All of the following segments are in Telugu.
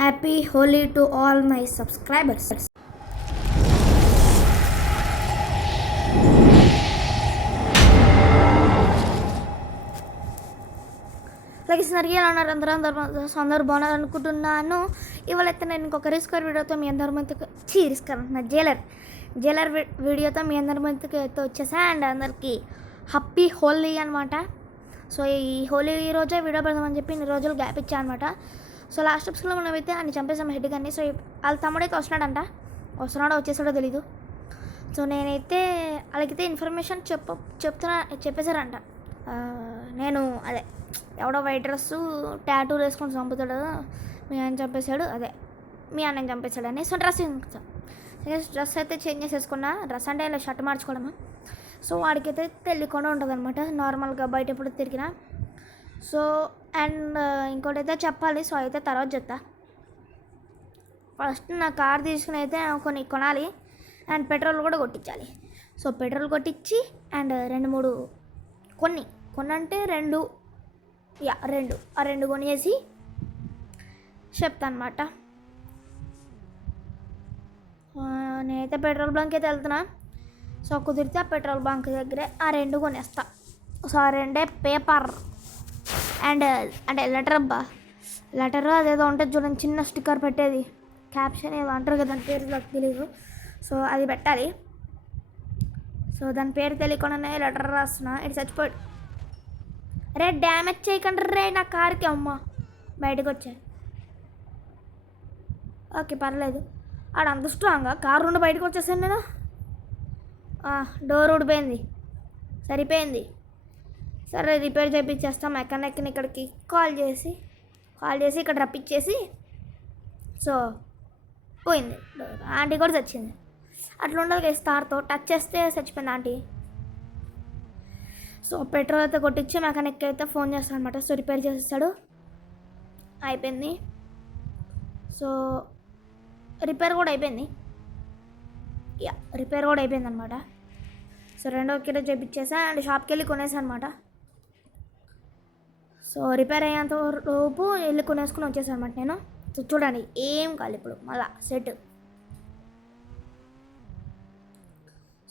Happy Holi to all my subscribers. Like ఎలా ఉన్నారు అందరూ బాగున్నారనుకుంటున్నాను. ఇవాళైతే నేను ఇంకొక రిస్కర్ వీడియోతో మీ అందరి ముందుకు రిస్కర్ అంటున్నా జైలర్ వీడియోతో మీ అందరి ముందుకు అయితే వచ్చేసా. అండ్ అందరికీ హ్యాపీ హోలీ అనమాట. సో ఈ హోలీ రోజే వీడియో పెడదామని చెప్పి ఇన్ని రోజులు గ్యాప్ ఇచ్చా అనమాట. సో లాస్ట్ ఎపిసోడ్లో మనమైతే ఆయన చంపేసాం హెడ్ కానీ. సో వాళ్ళ తమ్ముడైతే వస్తున్నాడో వచ్చేసాడో తెలీదు. సో నేనైతే వాళ్ళకైతే ఇన్ఫర్మేషన్ చెప్పేశారంట. నేను అదే ఎవడో వైట్ డ్రెస్ ట్యాటూ వేసుకొని చంపుతాడు, మీ ఆయన చంపేశాడు, మీ అన్నని చంపేశాడని. సో డ్రెస్ అయితే చేంజ్ చేసేసుకున్నా. డ్రెస్ అంటే ఇలా షర్ట్ మార్చుకోవడమా. సో వాడికైతే తెలియకుండా ఉంటుంది అనమాట నార్మల్గా బయట ఎప్పుడు తిరిగినా. సో అండ్ ఇంకోటి అయితే చెప్పాలి. సో అయితే తర్వాత చెప్తా. ఫస్ట్ నా కార్ తీసుకుని అయితే కొనాలి అండ్ పెట్రోల్ కూడా కొట్టించాలి. సో పెట్రోల్ కొట్టించి అండ్ కొన్ని అంటే రెండు కొనేసి చెప్తా అనమాట. నేనైతే పెట్రోల్ బంక్ అయితే వెళ్తున్నా. సో కుదిరితే ఆ పెట్రోల్ బంక్ దగ్గరే ఆ రెండు కొనేస్తా. సో ఆ రెండే పేపర్ అండ్ అంటే లెటర్ అదేదో ఉంటుంది చూడండి, చిన్న స్టిక్కర్ పెట్టేది, క్యాప్షన్ ఏదో అంటారు కదా, దాని పేరు నాకు తెలీదు. సో అది పెట్టాలి. సో దాని పేరు తెలియకుండానే లెటర్ రాస్తున్నా. ఇటు చచ్చిపోయాడు. రే డ్యామేజ్ చేయకండి రే నా కార్కి. అమ్మ బయటకు వచ్చా. ఓకే పర్లేదు. ఆడ అంత స్ట్రాంగ్గా కారు నుండి బయటకు వచ్చేసాను నేను. డోర్ ఊడిపోయింది, సరిపోయింది. సరే రిపేర్ చేయించేస్తాం. మెకానిక్ని ఇక్కడికి కాల్ చేసి ఇక్కడ రప్పించేసి. సో పోయింది డోర్. ఆంటీ కూడా చచ్చింది. అట్లా ఉండదు కదా, స్టార్తో టచ్ చేస్తే చచ్చిపోయింది ఆంటీ. సో పెట్రోల్ అయితే కొట్టించి మెకానిక్ అయితే ఫోన్ చేస్తాను అనమాట. సో రిపేర్ చేసేస్తాడు. అయిపోయింది. సో రిపేర్ కూడా అయిపోయింది అనమాట. సో రెండో కిలో చేయించేసా అండ్ షాప్కి వెళ్ళి కొనేసాను అనమాట. సో రిపేర్ అయ్యేంత లోపు వెళ్ళి కొనేసుకుని వచ్చేసాను అనమాట నేను. సో చూడండి ఏం కాదు ఇప్పుడు మళ్ళా సెట్.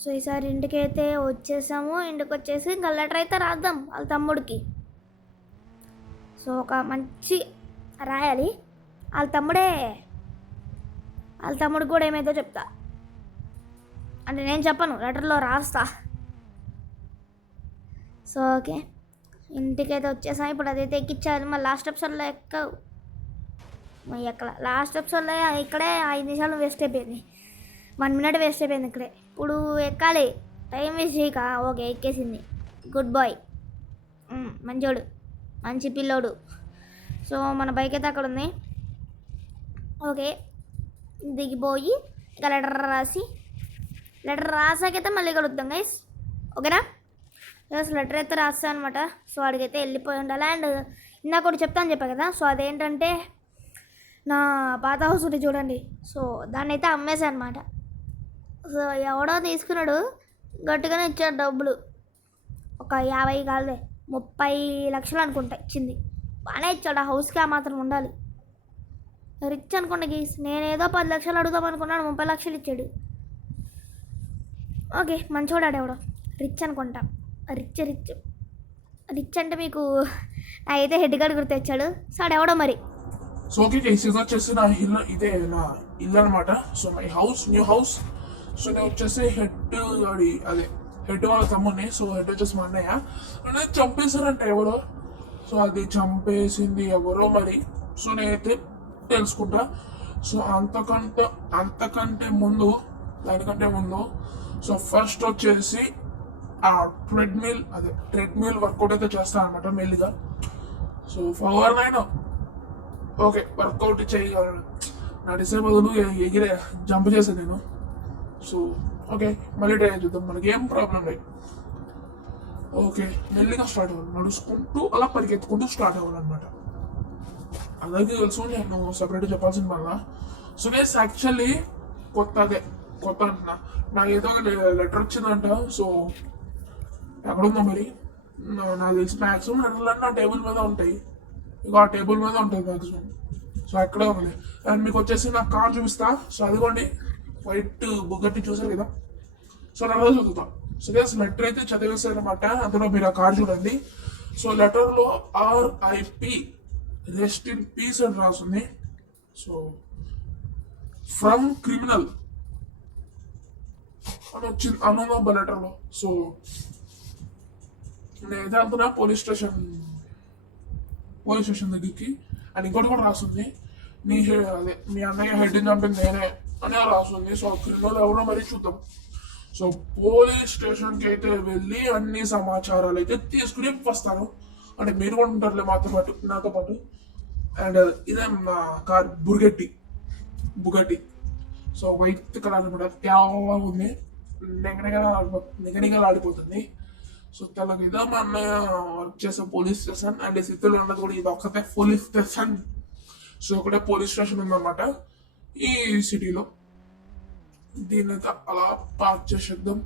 సో ఈసారి ఇంటికైతే వచ్చేసాము. ఇంటికి వచ్చేసి ఇంకా లెటర్ అయితే రాద్దాం వాళ్ళ తమ్ముడికి. సో ఒక మంచి రాయాలి. వాళ్ళ తమ్ముడికి కూడా ఏమైతే చెప్తా. అంటే నేను చెప్పను, లెటర్లో రాస్తా. సో ఓకే ఇంటికైతే వచ్చేసాం. ఇప్పుడు అదైతే ఎక్కించాలి. మళ్ళీ లాస్ట్ ఎపిసోడ్లో లాస్ట్ ఎపిసోడ్లో ఇక్కడే 5 నిమిషాలు వేస్ట్ అయిపోయింది, 1 మినిట్ వేస్ట్ అయిపోయింది ఇక్కడే. ఇప్పుడు ఎక్కాలి, టైం వేస్ట్ చేయక. ఓకే ఎక్కేసింది. గుడ్ బాయ్, మంచోడు, మంచి పిల్లోడు. సో మన బైక్ అయితే అక్కడ ఉంది. ఓకే దిగిపోయి ఇక లెటర్ రాసాకైతే మళ్ళీ కలుద్దాం గైస్. ఓకేనా? ఎస్ లెటర్ అయితే రాస్తా అనమాట. సో అడిగైతే వెళ్ళిపోయి ఉండాలి. అండ్ ఇందాక ఒకటి చెప్తాను చెప్పా కదా. సో అదేంటంటే నా పాత హౌస్ ఉంది చూడండి. సో దాన్ని అయితే అమ్మేసా అనమాట. సో ఎవడో తీసుకున్నాడు, గట్టిగానే ఇచ్చాడు డబ్బులు. ఒక 50 కాదులే 30 లక్షలు అనుకుంటా ఇచ్చింది. బాగానే ఇచ్చాడు. ఆ హౌస్కి ఆ మాత్రం ఉండాలి. రిచ్ అనుకుంటా గీస్. నేనేదో 10 లక్షలు అడుగుదాం అనుకున్నాను, 30 లక్షలు ఇచ్చాడు. ఓకే మంచోడాడు ఎవడో, రిచ్ అనుకుంటా. రిచ్ అంటే మీకు అయితే హెడ్ గార్డ్ గుర్తు తెచ్చాడు. సో ఎవడో మరి. సో ఓకే వచ్చేసి నా ఇల్లు, ఇదే నా ఇల్లు అనమాట. So my house, new house. So నేను వచ్చేసి హెడ్ వాళ్ళ తమ్ముడిని. సో హెడ్ వచ్చేసి మా అన్నయ్య. నేను చంపేశారంట ఎవరో. సో అది చంపేసింది ఎవరో మరి. సో నేనైతే తెలుసుకుంటా. సో దానికంటే ముందు సో ఫస్ట్ వచ్చేసి ఆ ట్రెడ్మిల్ వర్కౌట్ అయితే చేస్తాను అనమాట మెల్లిగా. సో ఫవర్నైనా ఓకే వర్కౌట్ చేయగలను. నా డిసైడ్ బదులు ఎగిరే జంప్ చేశాను నేను. సో ఓకే మళ్ళీ ట్రై చూద్దాం, మనకి ఏం ప్రాబ్లం లేదు. ఓకే మెల్లిగా స్టార్ట్ అవ్వాలి, నడుచుకుంటూ అలా పరిగెత్తుకుంటూ స్టార్ట్ అవ్వాలన్నమాట. అలాగే తెలుసు నేను సపరేట్గా చెప్పాల్సింది మళ్ళా. సో నేను యాక్చువల్లీ కొత్త అంటున్నా, నాకు ఏదో లెటర్ వచ్చిందంట. సో ఎక్కడుందో మరి నాకు తెలిసి మ్యాక్సిమం లెటర్లు నా టేబుల్ మీద ఉంటాయి. ఇక ఆ టేబుల్ మీద ఉంటుంది మ్యాక్సిమం. సో అక్కడే ఉంది. అండ్ మీకు వచ్చేసి నా కార్ చూపిస్తా. సో అదిగోండి వైట్ బుగ్గట్టి చూసారు కదా. సో నా రోజు చదువుతాం. సో గైస్ లెటర్ అయితే చదివేస్తారు అనమాట. అందులో మీరు ఆ కార్డ్ చూడండి. సో లెటర్లో RIP రెస్ట్ ఇన్ పీస్ అని రాస్తుంది. సో ఫ్రమ్ క్రిమినల్ అని వచ్చింది అనుమా లెటర్లో. సో నేను వెళ్తున్నా పోలీస్ స్టేషన్ దగ్గరికి. అండ్ ఇంకోటి కూడా రాస్తుంది, అదే మీ అన్నయ్య హెడ్ చంపింది నేనే అని రాస్తుంది. సో క్రిమినల్ ఎవరో మరి చూద్దాం. సో పోలీస్ స్టేషన్కి అయితే వెళ్ళి అన్ని సమాచారాలు అయితే తీసుకుని వస్తాను. అంటే మీరు కూడా ఉంటారులే నాతో పాటు. అండ్ ఇదే నా car Bugatti. So white colour అనమాట, తేవగా ఉంది, నిగనిగలు ఆడిపోతుంది. సో తెల్లగా ఇదో మా అన్నయ్య వర్క్ చేసే పోలీస్ స్టేషన్. అండ్ సిద్ధులు ఉన్నది కూడా ఇది ఒక్కటే పోలీస్ స్టేషన్. సో ఒకటే పోలీస్ స్టేషన్ ఉందన్నమాట ఈ సిటీలో. దీన్ని అయితే అలా పార్క్ చేసేద్దాం.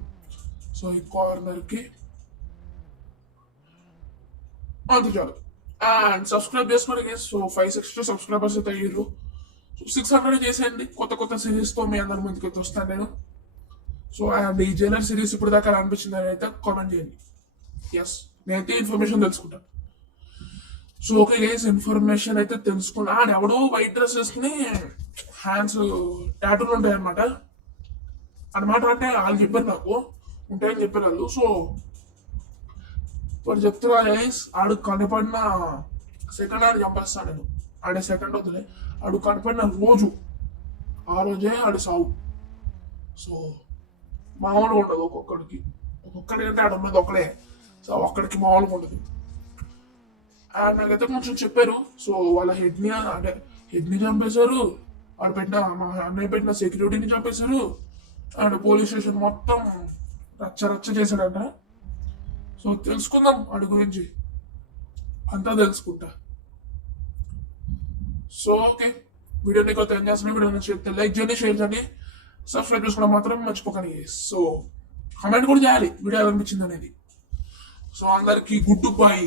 సో ఈ కార్నర్కి అంతే చాలు. అండ్ సబ్స్క్రైబ్ చేసుకోండి. సో 560 సబ్స్క్రైబర్స్ అయితే అయ్యారు. సో 600 చేసేయండి. కొత్త సిరీస్తో మీ అందరి ముందుకు అయితే వస్తాను నేను. సో అండ్ ఈ జైలర్ సిరీస్ ఇప్పుడు దాకా అనిపించింది అని అయితే కామెంట్ చేయండి. ఎస్, నేనైతే ఇన్ఫర్మేషన్ తెలుసుకుంటాను. సో ఓకే గైస్, ఇన్ఫర్మేషన్ అయితే తెలుసుకున్నా. అండ్ ఎవడో వైట్ డ్రెస్ వేసుకుని హ్యాండ్స్ టాటూలు ఉంటాయి అనమాట. అంటే వాళ్ళు చెప్పారు నాకు ఉంటాయని చెప్పారు వాళ్ళు. సో వాడు చెప్తున్నా గైస్, ఆడు కనపడిన సెకండ్ ఆడు చంపేస్తాను నేను. ఆడే సెకండ్ వద్దులే, ఆడు కనపడిన రోజు ఆ రోజే ఆడు సాగు. సో మామూలుగా ఉండదు ఒక్కొక్కడికంటే ఆడు ఉన్నది ఒకడే. సో ఒక్కడికి మామూలుగా ఉండదు. అండ్ నాకైతే కొంచెం చెప్పారు. సో వాళ్ళ హెడ్ని చంపేశారు, మా అన్నయ్య పెట్టిన సెక్యూరిటీని చంపేశారు. అండ్ పోలీస్ స్టేషన్ మొత్తం రచ్చ చేశాడంట. సో తెలుసుకుందాం వాడి గురించి, అంతా తెలుసుకుంటా. సో ఓకే, వీడియోని కొత్త ఏం చేస్తున్నా, వీడియో నచ్చితే లైక్ చేయండి, షేర్ చేయండి, సబ్స్క్రైబ్ చేసుకోవడం మాత్రం మర్చిపోకండి. సో కమెంట్ కూడా చేయాలి వీడియో ఎలా అనిపించింది అనేది. సో అందరికి గుడ్ బై.